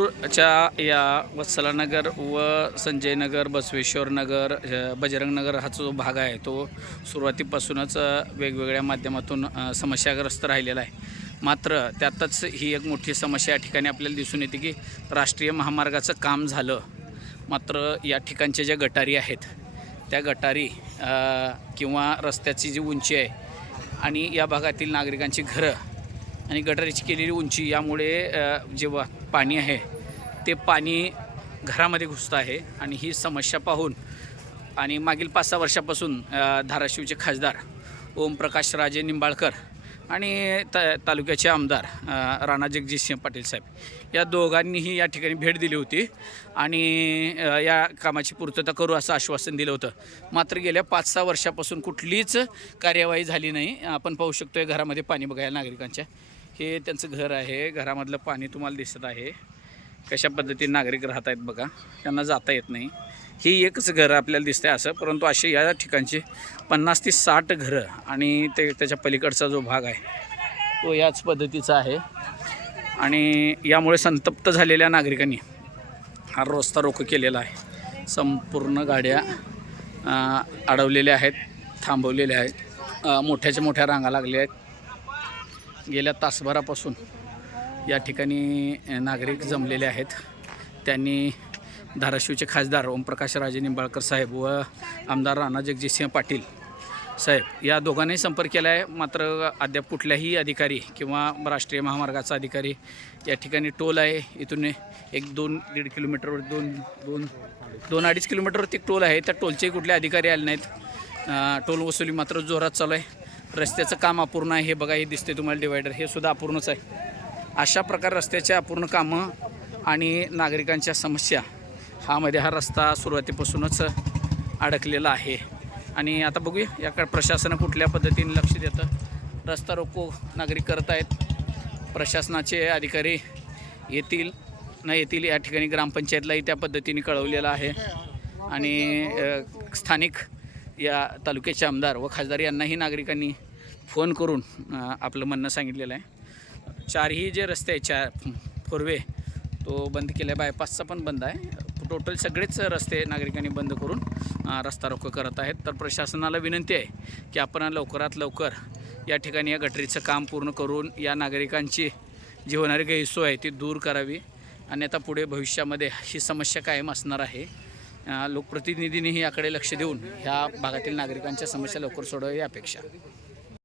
च्या या वत्सलानगर व संजय नगर बसवेश्वर नगर बजरंग नगर हा जो भाग आहे तो सुरुवातीपासूनच वेगवेगळ्या माध्यमातून समस्याग्रस्त राहिलेला आहे. मात्र त्यातच ही एक मोठी समस्या या ठिकाणी आपल्याला दिसून येते की राष्ट्रीय महामार्गाचं काम झालं. मात्र या ठिकाणच्या ज्या गटारी आहेत त्या गटारी किंवा रस्त्याची जी उंची आहे आणि या भागातील नागरिकांची घरं आणि गटारीची केलेली उंची यामुळे जे पाणी आहे ते पाणी घरामध्ये घुसतं आहे. आणि ही समस्या पाहून आणि मागील पाच सहा वर्षापासून धाराशिवचे खासदार ओमप्रकाश राजे निंबाळकर आणि त तालुक्याचे आमदार राणा राणा जगजितसिंह पाटील साहेब या दोघांनीही या ठिकाणी भेट दिली होती. आणि या कामाची पूर्तता करू असं आश्वासन दिलं होतं. मात्र गेल्या पाच सहा वर्षापासून कुठलीच कार्यवाही झाली नाही. आपण पाहू शकतोय घरामध्ये पाणी बघायला नागरिकांच्या. हे त्यांचं घर आहे. घरामधलं पाणी तुम्हाला दिसत आहे. कशा पद्धतीने नागरिक राहत आहेत बघा. त्यांना जाता येत नाही. ही एकच घरं आपल्याला दिसते असं परंतु असे या ठिकाणचे पन्नास ते साठ घरं आणि ते त्याच्या पलीकडचा जो भाग आहे तो याच पद्धतीचा आहे. आणि यामुळे संतप्त झालेल्या नागरिकांनी हा रस्ता रोख केलेला आहे. संपूर्ण गाड्या अडवलेल्या आहेत थांबवलेल्या आहेत. मोठ्याच्या मोठ्या रांगा लागल्या आहेत. गेल्या तासभरापासून या ठिकाणी नागरिक जमलेले आहेत. त्यांनी धाराशिवचे खासदार ओमप्रकाश राजे निंबाळकर साहेब व आमदार राणा जगजितसिंह पाटील साहेब या दोघांनाही संपर्क केला आहे मात्र अद्याप कुठल्याही अधिकारी किंवा राष्ट्रीय महामार्गाचा अधिकारी या ठिकाणी टोल आहे. इथून एक दोन दीड किलोमीटरवर दोन दोन दोन अडीच किलोमीटरवरती टोल आहे. त्या टोलचेही कुठले अधिकारी आले नाहीत. टोल वसुली मात्र जोरात चालू आहे. रस्त्याचं काम अपूर्ण आहे हे बघा हे दिसते तुम्हाला डिवायडर हे सुद्धा अपूर्णच आहे. अशा प्रकारे रस्त्याच्या अपूर्ण कामं आणि नागरिकांच्या समस्या हामध्ये हा रस्ता सुरुवातीपासूनच अडकलेला आहे. आणि आता बघूया याकडे प्रशासन कुठल्या पद्धतीने लक्ष देतं? रस्ता रोको नागरिक करत आहेत. प्रशासनाचे अधिकारी येतील न येतील या ठिकाणी ग्रामपंचायतलाही त्या पद्धतीने कळवलेलं आहे. आणि स्थानिक या तालुक्याचे आमदार व खासदार यांनाही नागरिकांनी फोन करून आपलं म्हणणं सांगितलेलं आहे. चारही जे रस्ते आहे चार फोरवे तो बंद केला आहे बायपासचा पण बंद आहे. टोटल सगळेच रस्ते नागरिकांनी बंद करून रस्ता रोको करत आहेत. तर प्रशासनाला विनंती आहे की आपण लवकरात लवकर या ठिकाणी या गटरीचं काम पूर्ण करून या नागरिकांची जी होणारी गैरसोय आहे ती दूर करावी. आणि आता पुढे भविष्यामध्ये ही समस्या कायम असणार आहे. लोकप्रतिनिधींनीही याकडे लक्ष देऊन ह्या भागातील नागरिकांच्या समस्या लवकर सोडवावी अपेक्षा